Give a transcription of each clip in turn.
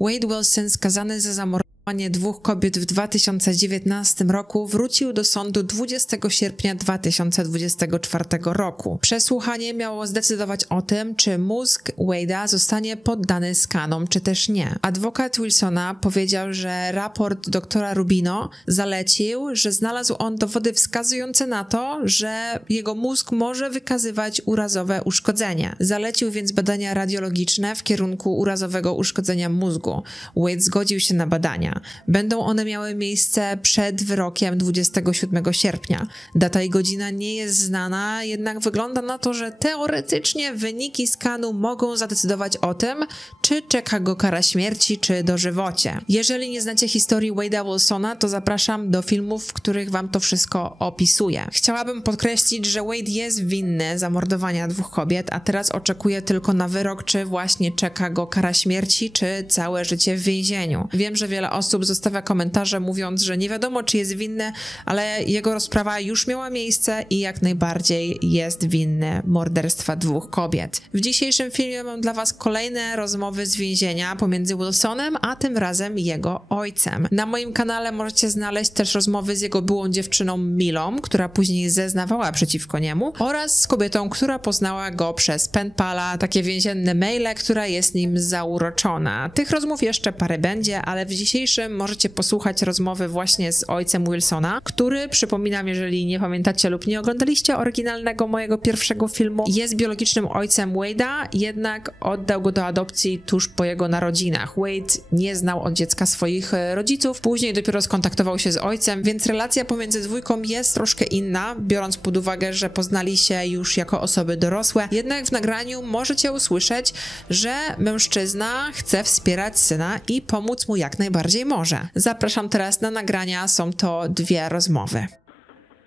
Wade Wilson, skazany za zamordowanie 2 kobiet w 2019 roku, wrócił do sądu 20 sierpnia 2024 roku. Przesłuchanie miało zdecydować o tym, czy mózg Wade'a zostanie poddany skanom, czy też nie. Adwokat Wilsona powiedział, że raport doktora Rubino zalecił, że znalazł on dowody wskazujące na to, że jego mózg może wykazywać urazowe uszkodzenie. Zalecił więc badania radiologiczne w kierunku urazowego uszkodzenia mózgu. Wade zgodził się na badania. Będą one miały miejsce przed wyrokiem 27 sierpnia. Data i godzina nie jest znana, jednak wygląda na to, że teoretycznie wyniki skanu mogą zadecydować o tym, czy czeka go kara śmierci, czy dożywocie. Jeżeli nie znacie historii Wade'a Wilsona, to zapraszam do filmów, w których wam to wszystko opisuję. Chciałabym podkreślić, że Wade jest winny zamordowania 2 kobiet, a teraz oczekuje tylko na wyrok, czy właśnie czeka go kara śmierci, czy całe życie w więzieniu. Wiem, że wiele osób zostawia komentarze mówiąc, że nie wiadomo, czy jest winny, ale jego rozprawa już miała miejsce i jak najbardziej jest winny morderstwa 2 kobiet. W dzisiejszym filmie mam dla was kolejne rozmowy z więzienia pomiędzy Wilsonem, a tym razem jego ojcem. Na moim kanale możecie znaleźć też rozmowy z jego byłą dziewczyną Milą, która później zeznawała przeciwko niemu, oraz z kobietą, która poznała go przez penpala, takie więzienne maile, która jest nim zauroczona. Tych rozmów jeszcze parę będzie, ale w dzisiejszym możecie posłuchać rozmowy właśnie z ojcem Wilsona, który, przypominam, jeżeli nie pamiętacie lub nie oglądaliście oryginalnego mojego pierwszego filmu, jest biologicznym ojcem Wade'a, jednak oddał go do adopcji tuż po jego narodzinach. Wade nie znał od dziecka swoich rodziców, później dopiero skontaktował się z ojcem, więc relacja pomiędzy dwójką jest troszkę inna, biorąc pod uwagę, że poznali się już jako osoby dorosłe. Jednak w nagraniu możecie usłyszeć, że mężczyzna chce wspierać syna i pomóc mu jak najbardziej może. Zapraszam teraz na nagrania, są to 2 rozmowy.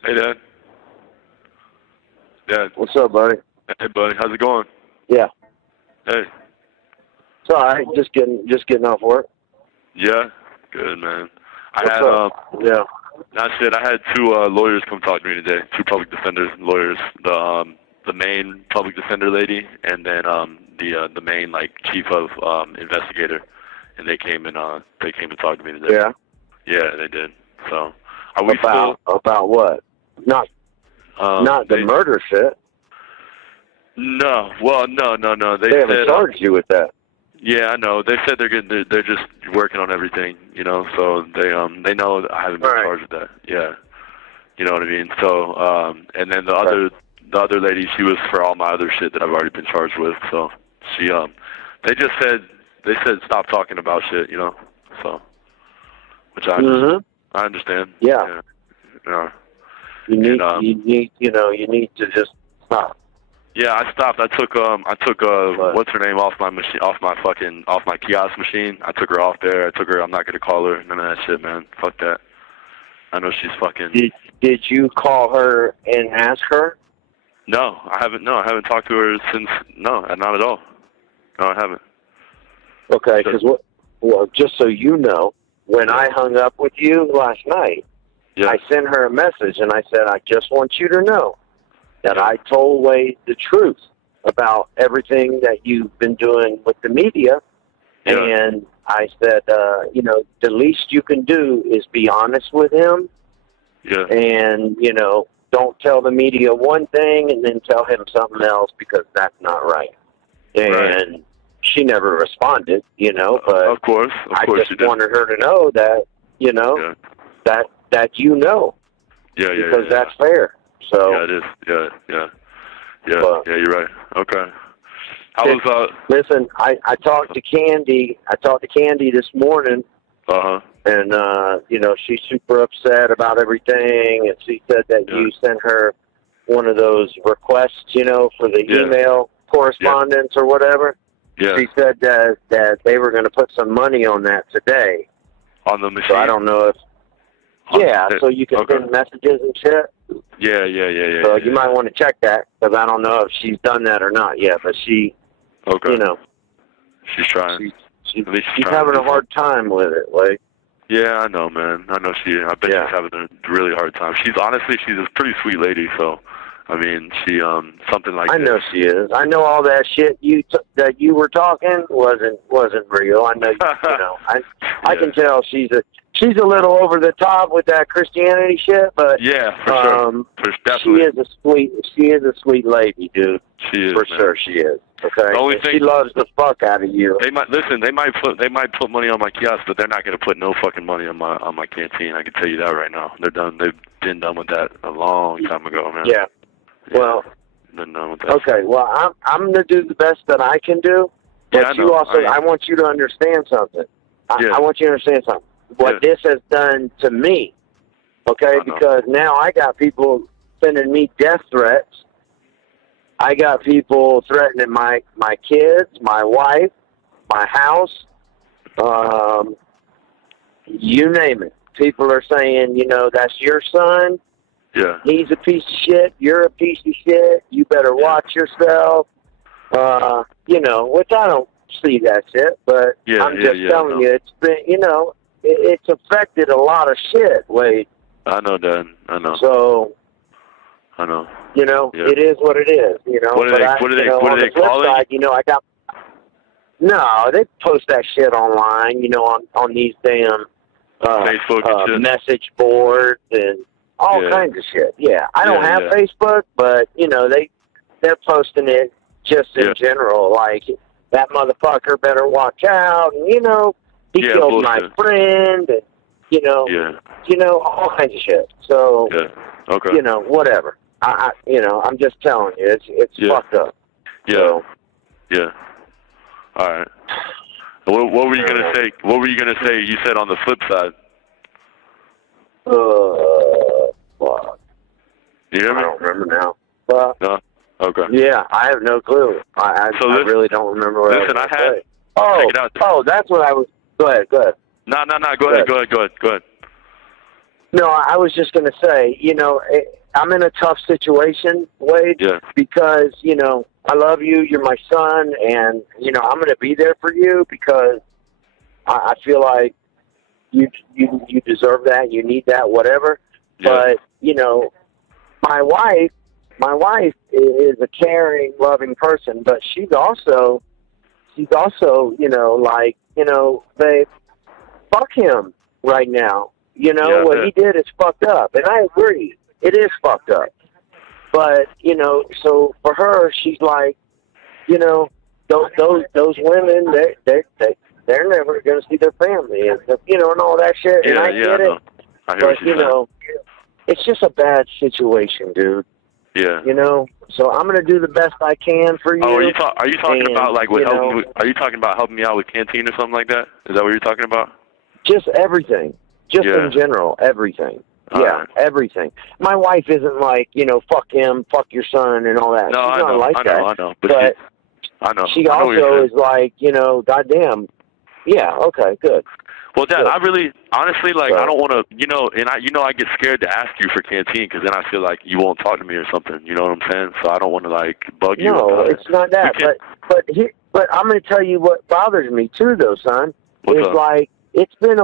Hey, Dad. Dad. What's up, buddy? Hey, buddy. How's it going? Yeah. Hey. It's all right. Just getting off work. Yeah. Good, man. What's up? Yeah. That's it. I had 2 lawyers come talk to me today. 2 public defenders, lawyers. The main public defender lady, and then the main chief of investigator. And they came and talked to me today. Yeah. Yeah, they did. So, are we about what? Not the murder shit. No. Well, no. They haven't said, charged you with that. Yeah, I know. They said they're just working on everything, so they know I haven't been charged with that. Yeah. You know what I mean? So, and then the other lady, she was for all my other shit that I've already been charged with. So she they said stop talking about shit, So, which I understand. Yeah. You need to just stop. Yeah, I stopped. I took what's her name off my kiosk machine. I took her off there. I took her. I'm not gonna call her. None of that shit, man. Fuck that. I know she's fucking. Did you call her and ask her? No, I haven't. No, I haven't talked to her since. No, not at all. No, I haven't. Okay, because just so you know, when I hung up with you last night, I sent her a message and I said, I just want you to know that I told Wade the truth about everything that you've been doing with the media. Yeah. And I said, the least you can do is be honest with him. Yeah. And, don't tell the media one thing and then tell him something else because that's not right. And she never responded, but of course I just wanted her to know that, that because that's fair. So yeah, it is. Yeah, you're right. Okay. Listen, I talked to Candy. I talked to Candy this morning. And she's super upset about everything, and she said that you sent her one of those requests, for the email correspondence or whatever. Yeah. She said that they were going to put some money on that today. On the machine. So I don't know if. So you can send messages and shit. Yeah. So you might want to check that because I don't know if she's done that or not yet. But she, she's trying. She's having a hard time with it, like. Yeah, I know, man. I know I bet she's having a really hard time. She's a pretty sweet lady, so I mean, she something like I this. know she is. I know all that shit that you were talking wasn't real. I know you know. I can tell she's a little over the top with that Christianity shit, but yeah, for sure. Definitely. She is a sweet lady, dude. She is, for man. sure. She is. Okay. The only thing, she loves the fuck out of you. They might put money on my kiosk, but they're not going to put no fucking money on my canteen. I can tell you that right now. They're done. They've been done with that a long time ago, man. Yeah. Well. Been done with that. Okay. Well, I'm going to do the best that I can do. But yeah, you also, I want you to understand something. I want you to understand something. What this has done to me. Okay, because now I got people sending me death threats. I got people threatening my kids, my wife, my house, you name it. People are saying, you know, that's your son. Yeah. He's a piece of shit. You're a piece of shit. You better watch yourself. You know, which I don't see that shit, but I'm just telling you, it's been, you know, it's affected a lot of shit, Wade. I know, Dad. I know. So, I know. You know, it is what it is. You know, what do they call it? You know, they post that shit online. You know, on these damn Facebook message boards and all kinds of shit. Yeah, I don't have Facebook, but you know, they're posting it just in general. Like, that motherfucker better watch out. And, you know, he killed my friend. And, you know, all kinds of shit. So, you know, whatever. You know, I'm just telling you, it's fucked up. Yeah. So, yeah. All right. What were you gonna say? What were you gonna say? You said on the flip side. Fuck. You hear me? I don't remember now. But, no. Okay. Yeah, I have no clue. I really don't remember what listen, I was gonna say. check it out. That's what I was. Go ahead. No. Go ahead. No, I was just going to say, you know, I'm in a tough situation, Wade, because, you know, I love you. You're my son, and, you know, I'm going to be there for you because I feel like you deserve that. You need that, whatever. Yeah. But, you know, my wife is a caring, loving person, but she's also, you know, like, you know, babe, fuck him right now. You know, what he did is fucked up. And I agree. It is fucked up. But, you know, so for her, she's like, you know, those women, they're never going to see their family, and, you know, and all that shit. And I get it. But, you know, it's just a bad situation, dude. Yeah. You know, so I'm going to do the best I can for you. Oh, are you talking about, like, with helping, are you talking about helping me out with canteen or something like that? Is that what you're talking about? Just everything. Just in general, everything. Everything. My wife isn't like, you know, fuck him, fuck your son, and all that. No, She's not like that. I know. But I know. She also is like, you know, goddamn. Yeah, okay, good. Well, Dad, I really, honestly, like, I don't want to, you know, and I get scared to ask you for canteen because then I feel like you won't talk to me or something. You know what I'm saying? So I don't want to, like, bug you. No, it's not that. But I'm going to tell you what bothers me too, though, son. What's up? Like, it's been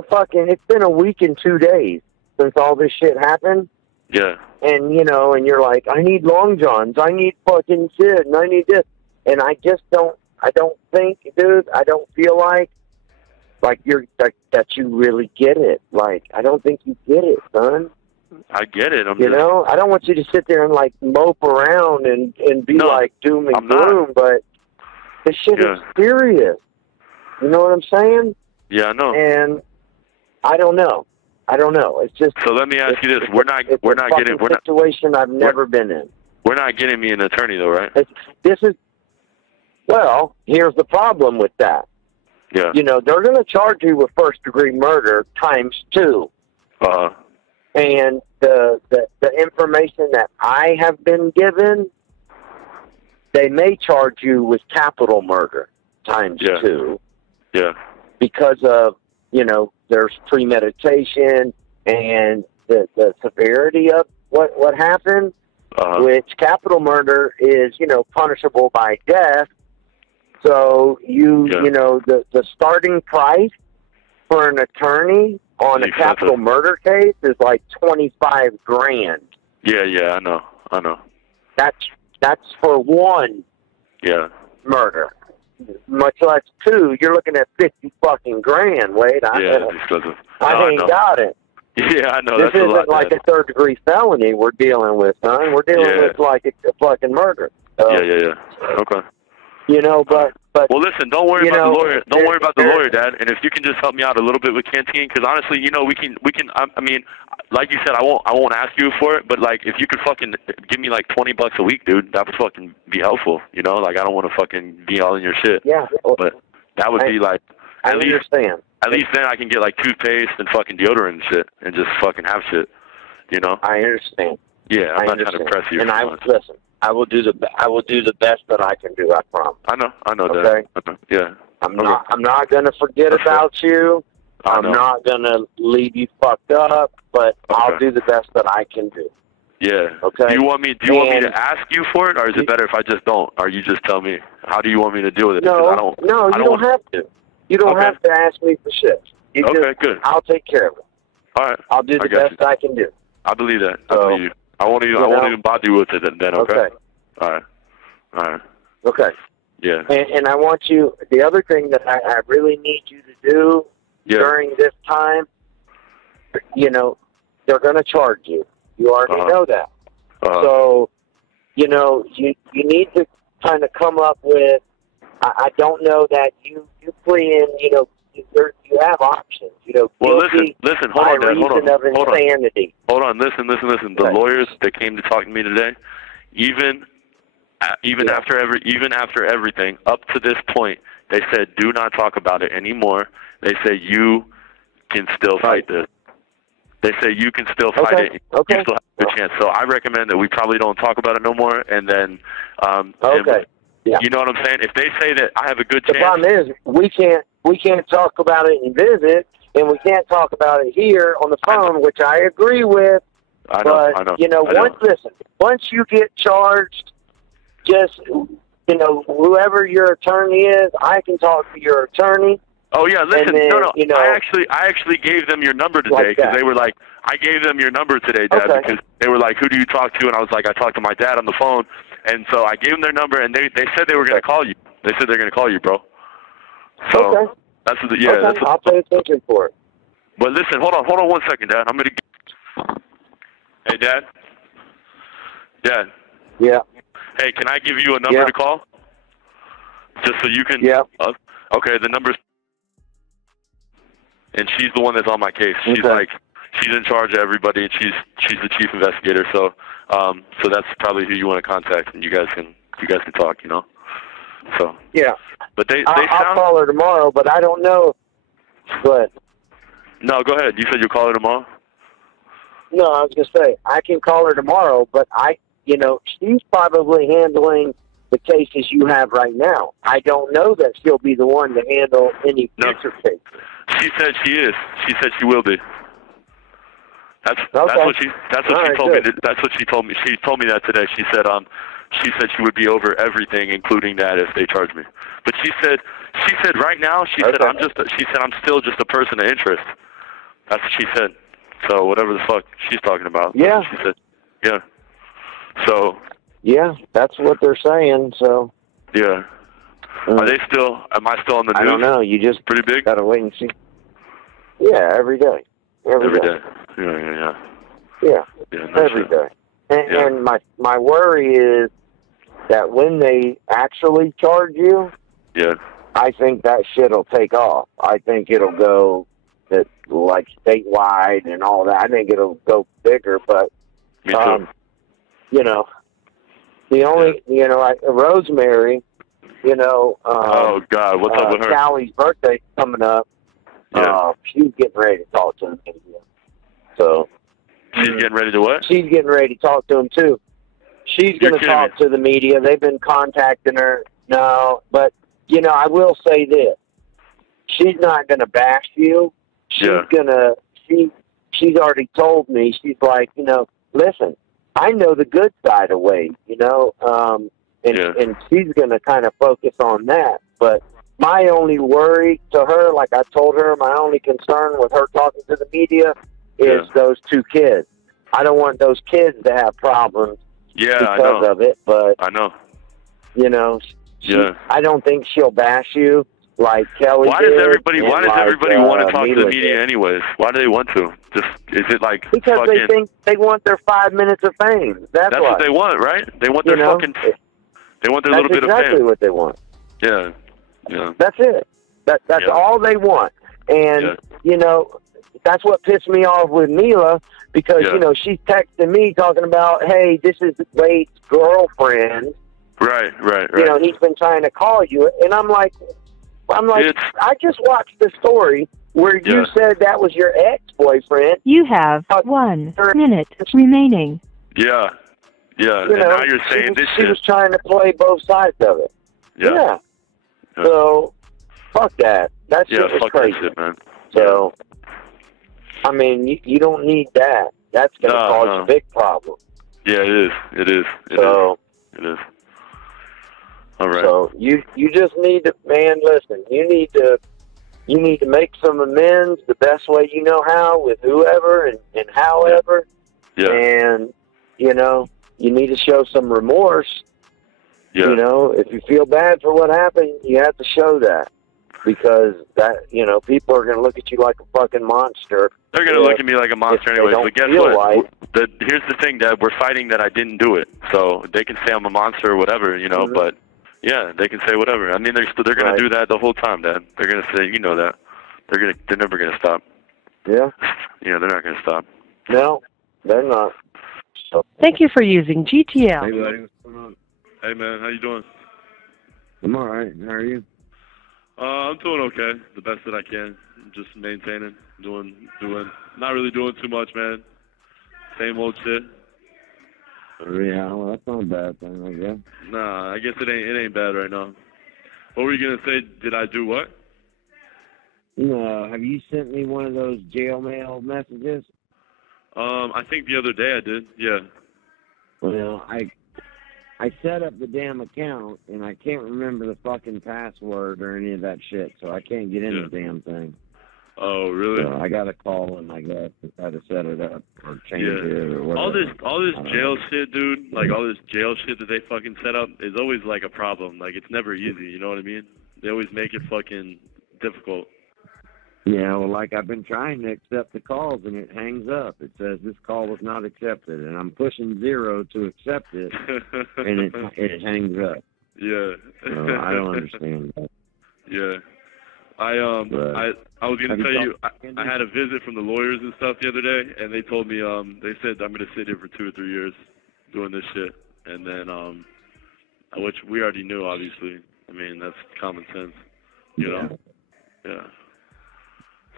a week and 2 days since all this shit happened. Yeah. And, you know, and you're like, I need long johns, I need fucking shit, and I need this. And I don't think, dude, I don't feel like that you really get it. Like, I don't think you get it, son. I get it. You know, I don't want you to sit there and, like, mope around and be like doom and gloom, but this shit is serious. You know what I'm saying? Yeah, I know. And I don't know. It's just. So let me ask you this: we're not getting a situation I've never been in. We're not getting me an attorney, though, right? Well, here's the problem with that. Yeah. You know, they're going to charge you with first-degree murder ×2. And the information that I have been given, they may charge you with capital murder ×2. Yeah. Because of, you know, there's premeditation and the severity of what happened, which capital murder is, you know, punishable by death. So you know, the starting price for an attorney on a capital murder case is like $25,000. Yeah, I know. That's for one murder. Much less two. You're looking at 50 fucking grand, Wade. I ain't got it. Yeah, I know. This isn't like a third-degree felony we're dealing with, son. We're dealing with like a fucking murder. Yeah. Okay. You know, but well, listen. Don't worry about the lawyer. Don't worry about the lawyer, Dad. And if you can just help me out a little bit with Canteen, because honestly, you know, we can. I mean, like you said, I won't ask you for it, but like, if you could fucking give me like $20 a week, dude, that would fucking be helpful. You know, like I don't want to fucking be all in your shit. Yeah. But that would be like. I understand. At least then I can get like toothpaste and fucking deodorant and shit, and just fucking have shit. You know. I understand. Yeah, I'm not trying to press you. And listen. I will do the best that I can do. I promise. I know okay? that. Okay. Yeah. I'm not going to forget about you. I'm not going to leave you fucked up, but I'll do the best that I can do. Yeah. Okay. Do you want me to ask you for it, or is it better if I just don't? Or you just tell me? How do you want me to deal with it? No, you don't have to. You don't have to ask me for shit. Good. I'll take care of it. All right. I'll do the best I can do. I believe that. I believe you. I won't even bother you with it then, okay? All right. Okay. Yeah. And I want you, the other thing that I really need you to do during this time, you know, they're going to charge you. You already know that. So, you know, you need to kind of come up with, I don't know that you play in, you know, you have options, you know. Well, listen, hold on, Dad, hold on. Hold on, listen. The lawyers that came to talk to me today, even after everything up to this point, they said do not talk about it anymore. They say you can still fight this. They say you can still fight it. You still have a good chance. So I recommend that we probably don't talk about it no more. And then, you know what I'm saying? If they say that I have a good chance, the problem is we can't talk about it and visit, and we can't talk about it here on the phone, which I agree with. I know. You know, once you get charged, just, you know, whoever your attorney is, I can talk to your attorney. Oh yeah, listen, then, no. You know, I actually gave them your number today because they were like, I gave them your number today, Dad, because they were like, who do you talk to? And I was like, I talked to my dad on the phone, and so I gave them their number, and they said they were going to call you. They said they're going to call you, bro. So that's I'll pay attention for it. But listen, hold on 1 second, Dad. I'm going to. Hey, Dad. Yeah. Hey, can I give you a number to call? Just so you can. Yeah. Okay, the number's. And she's the one that's on my case. She's she's in charge of everybody, and she's the chief investigator. So, so that's probably who you want to contact, and you guys can talk, you know. So. Yeah. But I'll call her tomorrow, but I don't know. But. No, go ahead. You said you'll call her tomorrow. No, I was gonna say I can call her tomorrow, but you know, she's probably handling the cases you have right now. I don't know that she'll be the one to handle any future cases. She said she is. She said she will be. That's what she told me. That's what she told me. She told me that today. She said she would be over everything, including that, if they charge me. But she said right now I'm still just a person of interest. That's what she said. So whatever the fuck she's talking about. Yeah. She said. Yeah. So. Yeah, that's what they're saying. So. Yeah. Am I still on the news? I don't know. You just pretty big. Gotta wait and see. Yeah, every day. Every day. Yeah. Every day. And my worry is that when they actually charge you, I think that shit'll take off. I think it'll go like statewide and all that. I think it'll go bigger, but me too. You know, the only like Rosemary. You know, oh God, what's up with her? Callie's birthday's coming up. She's getting ready to talk to him. So she's getting ready to what? She's getting ready to talk to him too. She's going to talk to the media. They've been contacting her. No, but you know, I will say this: she's not going to bash you. She's she's already told me. She's like, you know, listen, I know the good side of Wade. You know. And she's going to kind of focus on that. But my only worry to her, like I told her, my only concern with her talking to the media is those two kids. I don't want those kids to have problems because of it, but I know. You know, I don't think she'll bash you like Kelly Why did. Does everybody want to talk to the media did. anyways? Why do they want to? Is it like because they think they want their 5 minutes of fame. That's what they want, right? They want their they want their little bit of fame. That's exactly what they want. Yeah. That's it. That's all they want. And you know, that's what pissed me off with Mila, because you know, she's texting me talking about, hey, this is Wade's girlfriend. Right. You know, he's been trying to call you, and I'm like, I just watched the story where you said that was your ex-boyfriend. You have 1 minute remaining. Yeah. You and know, now you're saying she was trying to play both sides of it. Yeah. So, fuck that. That shit was crazy. That shit, man. So, I mean, you don't need that. That's going to cause a big problem. Yeah, it is. It is. It is. All right. So you just need to, man. Listen, you need to make some amends the best way you know how with whoever and however. Yeah. And you know, you need to show some remorse. Yeah. You know, if you feel bad for what happened, you have to show that, because that, you know, people are going to look at you like a fucking monster. They're going to look at me like a monster anyway. But guess what? Here's the thing, Dad. We're fighting that I didn't do it, so they can say I'm a monster or whatever, you know. But yeah, they can say whatever. I mean, they're going to do that the whole time, Dad. They're going to say, you know that. They're never going to stop. Yeah. Yeah, they're not going to stop. No, they're not. So. Thank you for using GTL. Hey, buddy. What's going on? Hey, man. How you doing? I'm all right. How are you? I'm doing okay. The best that I can. Just maintaining. Doing. Not really doing too much, man. Same old shit. Yeah, well, that's not a bad thing, I guess. Nah, I guess it ain't bad right now. What were you gonna say? Did I do what? No, have you sent me one of those jail mail messages? I think the other day I did. Yeah. Well, I set up the damn account, and I can't remember the fucking password or any of that shit, so I can't get in the damn thing. Oh, really? So I got to call him, I guess, to try to set it up or change it or whatever. All this jail shit, dude, like all this jail shit that they fucking set up is always like a problem. Like, it's never easy, you know what I mean? They always make it fucking difficult. Yeah, well, like I've been trying to accept the calls, and it hangs up. It says this call was not accepted, and I'm pushing 0 to accept it, and it hangs up. Yeah. So I don't understand that. Yeah. I was gonna tell you, I had a visit from the lawyers and stuff the other day, and they told me they said I'm gonna sit here for 2 or 3 years doing this shit, and then which we already knew, obviously. I mean, that's common sense, you know. Yeah.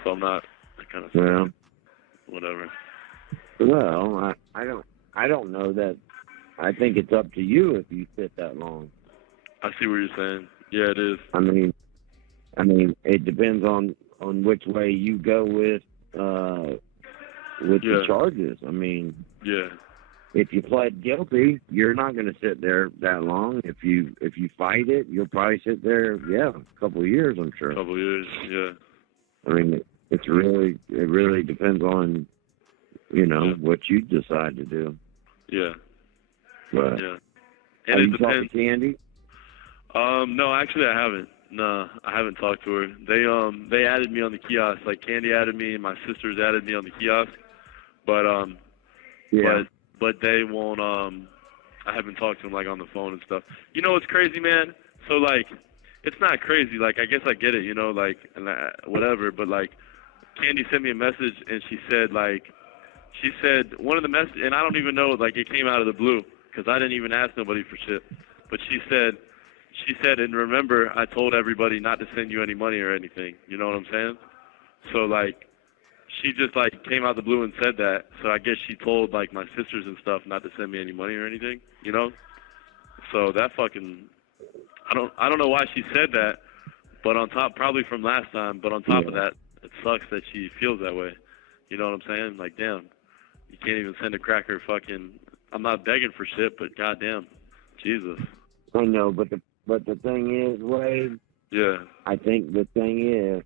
So I'm not kind of whatever. Well, I don't know that. I think it's up to you if you sit that long. I see what you're saying. Yeah, it is. I mean, it depends on which way you go with the charges. I mean, if you pled guilty, you're not going to sit there that long. If you fight it, you'll probably sit there, a couple of years, I'm sure. A couple of years, yeah. I mean, it really depends on, you know, what you decide to do. Yeah. But and have you talked to Candy? No, actually I haven't. No, I haven't talked to her. They added me on the kiosk. Like, Candy added me, and my sisters added me on the kiosk. But but they won't. I haven't talked to them like on the phone and stuff. You know what's crazy, man? So like, it's not crazy. Like, I guess I get it. You know, like, and whatever. But like, Candy sent me a message, and she said one of the messages, and I don't even know. Like, it came out of the blue because I didn't even ask nobody for shit. But she said, and remember, I told everybody not to send you any money or anything. You know what I'm saying? So, like, she just, like, came out the blue and said that. So I guess she told, like, my sisters and stuff not to send me any money or anything, you know? So that fucking, I don't know why she said that, but on top, probably from last time, but on top of that, it sucks that she feels that way. You know what I'm saying? Like, damn, you can't even send a cracker fucking, I'm not begging for shit, but goddamn, Jesus. I know, but the thing is, Wade. Yeah. I think the thing is,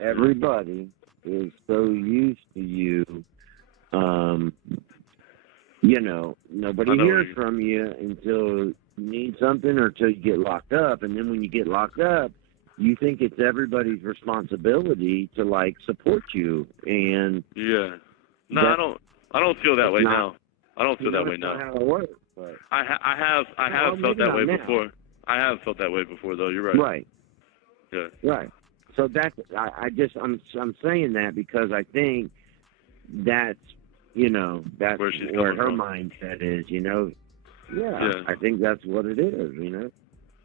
everybody is so used to you, you know, nobody hears from you until you need something or until you get locked up. And then when you get locked up, you think it's everybody's responsibility to, like, support you. And yeah. No, I don't feel that way now. I don't feel that way now. How it works, but I have felt that way before. I have felt that way before, though. You're right. Right. Yeah. Right. So that's I'm saying that because I think that's, you know, that's where her mindset is, you know. Yeah. I think that's what it is, you know.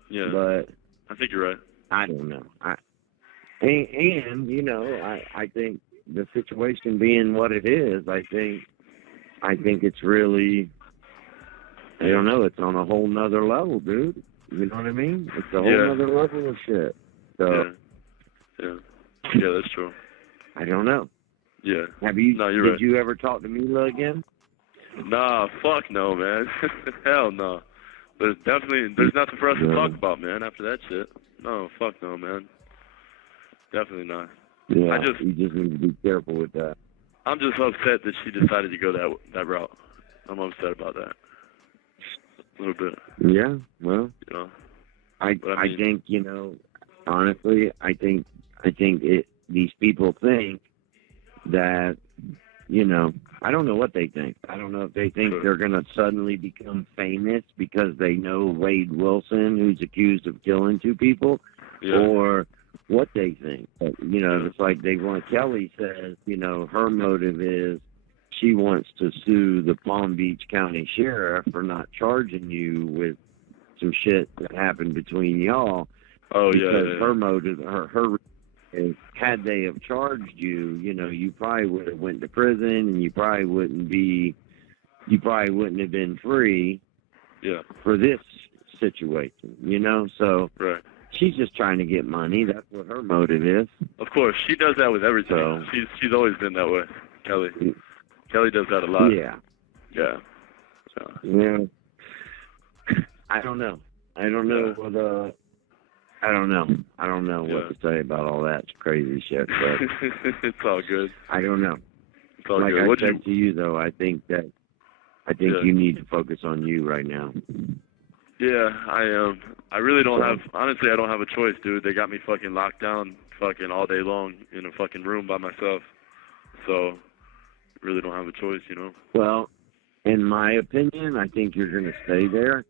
Yeah. But I think you're right. I don't know. And you know, I think the situation being what it is, I think it's really, I don't know, it's on a whole nother level, dude. You know what I mean? It's a whole nother level of shit. So yeah, that's true. I don't know. Yeah. Did you ever talk to Mila again? Nah, fuck no, man. Hell no. There's nothing for us to talk about, man, after that shit. No, fuck no, man. Definitely not. Yeah, you just need to be careful with that. I'm just upset that she decided to go that route. I'm upset about that. A little bit. Yeah, well, you know. I think, you know, honestly, I think these people think that, you know, I don't know what they think. I don't know if they think they're going to suddenly become famous because they know Wade Wilson, who's accused of killing 2 people, or what they think. But, you know, it's like Kelly says, you know, her motive is she wants to sue the Palm Beach County Sheriff for not charging you with some shit that happened between y'all. Oh, because her motive, her is, had they have charged you, you know, you probably would have went to prison and you probably wouldn't have been free for this situation, you know? So she's just trying to get money. That's what her motive is. Of course, she does that with everything. So, she's always been that way, Kelly. Kelly does that a lot. Yeah. Yeah. So. Yeah. I don't know. I don't know what I don't know what to say about all that crazy shit, but it's all good. I don't know. It's all like good. I said to you though, I think you need to focus on you right now. Yeah, I am. I really don't have, honestly, I don't have a choice, dude. They got me fucking locked down fucking all day long in a fucking room by myself. So, really don't have a choice, you know? Well, in my opinion, I think you're going to stay there.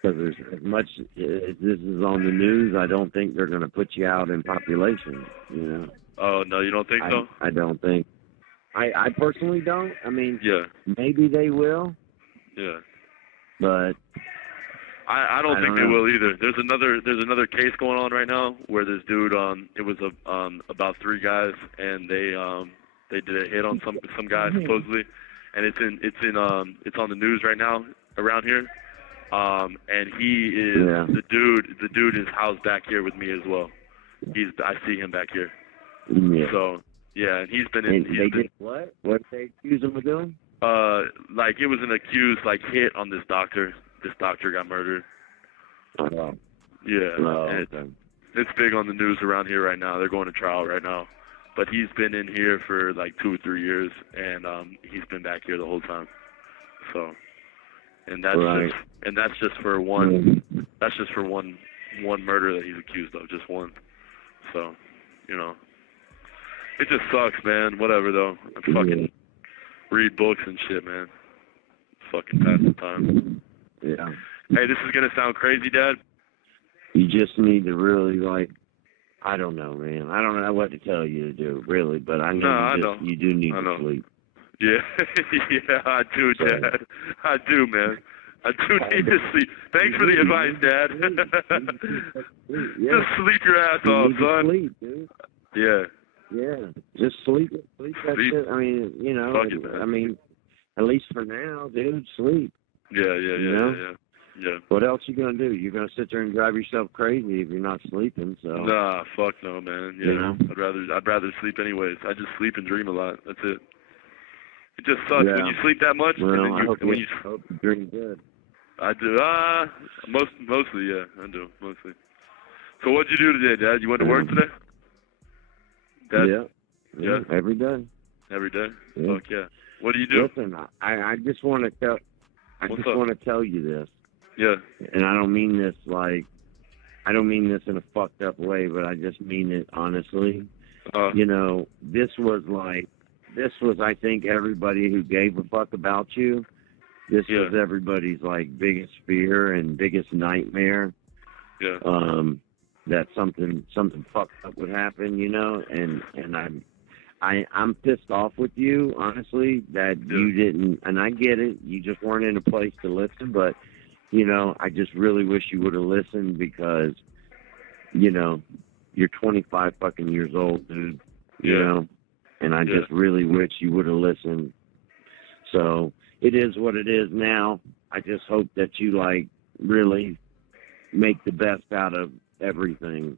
Because as much as this is on the news, I don't think they're going to put you out in population, you know? Oh, no, you don't think so? I don't think. I personally don't. I mean, yeah, maybe they will. Yeah. But I don't think they will either. There's another case going on right now where this dude it was about 3 guys and they did a hit on some guy supposedly, and it's on the news right now around here. And he is the dude is housed back here with me as well. I see him back here. Yeah. So and he's been in. They did what? What did they accuse him of doing? Like it was an accused hit on this doctor. This doctor got murdered. Oh. Yeah. Oh, it's big on the news around here right now. They're going to trial right now. But he's been in here for like 2 or 3 years, and he's been back here the whole time. So, and that's just for one. That's just for one murder that he's accused of, just one. So, you know, it just sucks, man. Whatever though. I fucking read books and shit, man. Fucking pass the time. Yeah. Hey, this is gonna sound crazy, Dad. You just need to really I don't know, man. I don't know what to tell you to do, really, but I know you do need to sleep. Yeah, yeah, I do, Dad. I do, man. I do need to sleep. Thanks for the advice, Dad. Just sleep your ass off, son. Sleep, dude. Yeah. Yeah, just sleep that shit. I mean, you know, I mean, at least for now, dude, sleep. Yeah. What else you gonna do? You're gonna sit there and drive yourself crazy if you're not sleeping. So. Nah, fuck no, man. Yeah, you know? I'd rather sleep anyways. I just sleep and dream a lot. That's it. It just sucks when you sleep that much. Well, and then I hope you dream good. I do. Mostly, yeah, I do mostly. So what'd you do today, Dad? You went to work today? Dad? Yeah. Every day. Every day? Yeah. Fuck yeah. What do you do? Listen, I just want to tell. I What's just up? want to tell you this. Yeah. And I don't mean this I don't mean this in a fucked up way, but I just mean it honestly. You know, this was, I think, everybody who gave a fuck about you. This was everybody's, biggest fear and biggest nightmare. Yeah. That something fucked up would happen, you know, and I'm pissed off with you, honestly, that you didn't, and I get it, you just weren't in a place to listen, but, you know, I just really wish you would have listened because, you know, you're 25 fucking years old, dude, you know, and I just really wish you would have listened. So it is what it is now. I just hope that you, really make the best out of everything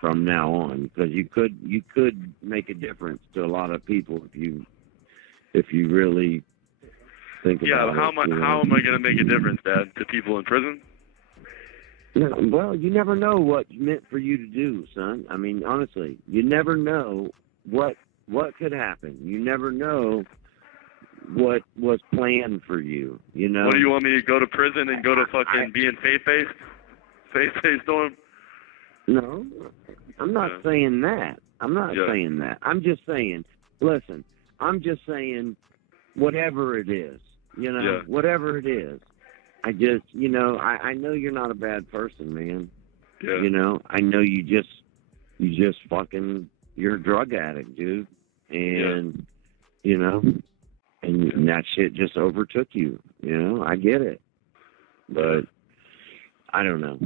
from now on, because you could make a difference to a lot of people if you really think about it. Yeah, how am I going to make a difference, Dad, to people in prison? Yeah, well, you never know what's meant for you to do, son. I mean, honestly, you never know what could happen. You never know what was planned for you, you know? What do you want me to go to prison and go to fucking being faith-based? Faith-based on? No, I'm not saying that. I'm not saying that. I'm just saying, listen, I'm just saying whatever it is, you know, whatever it is. I just, you know, I know you're not a bad person, man. Yeah. You know, I know you just fucking, you're a drug addict, dude. And, you know, and that shit just overtook you, you know, I get it. But I don't know.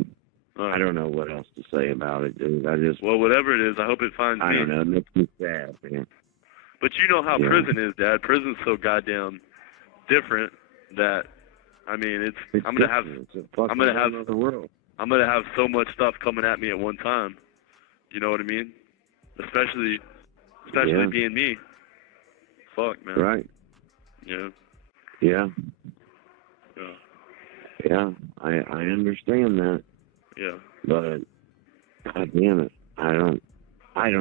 I don't know what else to say about it, dude. Well, whatever it is, I hope it finds me. I don't know. It makes me sad, man. But you know how prison is, Dad. Prison's so goddamn different that, I mean, I'm gonna have so much stuff coming at me at one time. You know what I mean? Especially being me. Fuck, man. Right. Yeah. Yeah. Yeah. I understand that. Yeah. But God damn it, I don't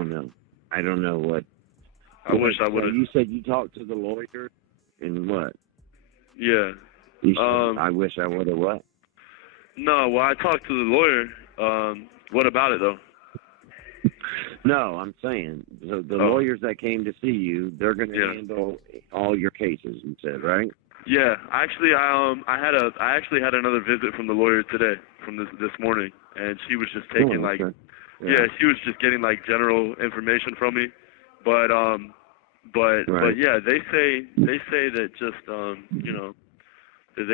know. I don't know what. I wish I would have. You said you talked to the lawyer, and what? Yeah. You said, I wish I would have what? No, well, I talked to the lawyer. What about it though? No, I'm saying the lawyers that came to see you, they're going to handle all your cases. You said, right? Yeah, actually, I actually had another visit from the lawyer today, from this morning, and she was just taking she was just getting general information from me, but yeah, they say that just you know, that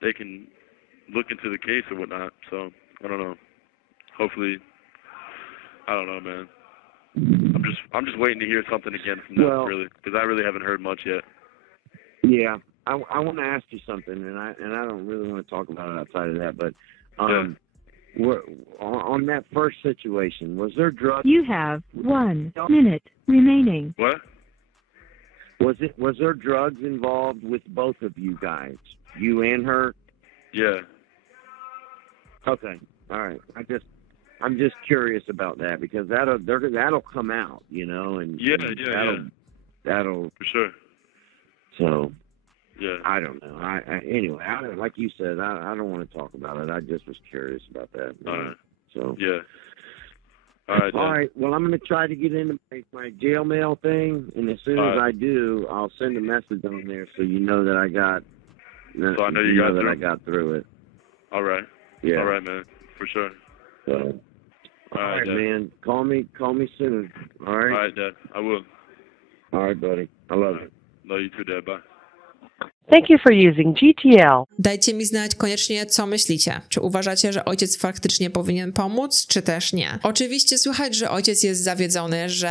they can look into the case or whatnot. So I don't know. Hopefully, I don't know, man. I'm just waiting to hear something again from them, really, because I really haven't heard much yet. Yeah. I want to ask you something, and I don't really want to talk about it outside of that, but on that first situation, was there drugs? You have 1 minute remaining. What? Was there drugs involved with both of you guys, you and her? Yeah. Okay. All right. I'm just curious about that, because that'll come out, you know, and that'll for sure. So. Yeah. I don't know. Anyway, like you said, I don't want to talk about it. I just was curious about that. All right. So. Yeah. All right. All right. Well, I'm going to try to get into my jail mail thing, and as soon as I do, I'll send a message on there so you know that I got. So I know you got that through. I got through it. All right. Yeah. All right, man. For sure. So. All right, man. Call me soon. All right. All right, Dad. I will. All right, buddy. I love you. Love you too, Dad. Bye. Thank you for using GTL. Dajcie mi znać koniecznie, co myślicie. Czy uważacie, że ojciec faktycznie powinien pomóc, czy też nie? Oczywiście słychać, że ojciec jest zawiedzony, że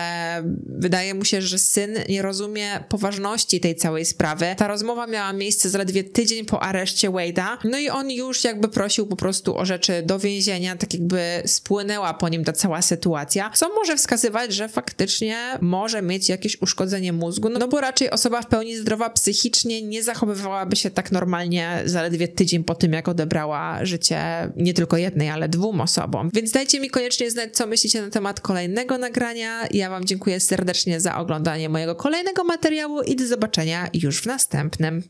wydaje mu się, że syn nie rozumie poważności tej całej sprawy. Ta rozmowa miała miejsce zaledwie tydzień po areszcie Wade'a, no i on już jakby prosił po prostu o rzeczy do więzienia, tak jakby spłynęła po nim ta cała sytuacja, co może wskazywać, że faktycznie może mieć jakieś uszkodzenie mózgu, no bo raczej osoba w pełni zdrowa psychicznie nie nie zachowywałaby się tak normalnie zaledwie tydzień po tym, jak odebrała życie nie tylko jednej, ale 2 osobom. Więc dajcie mi koniecznie znać, co myślicie na temat kolejnego nagrania. Ja wam dziękuję serdecznie za oglądanie mojego kolejnego materiału i do zobaczenia już w następnym.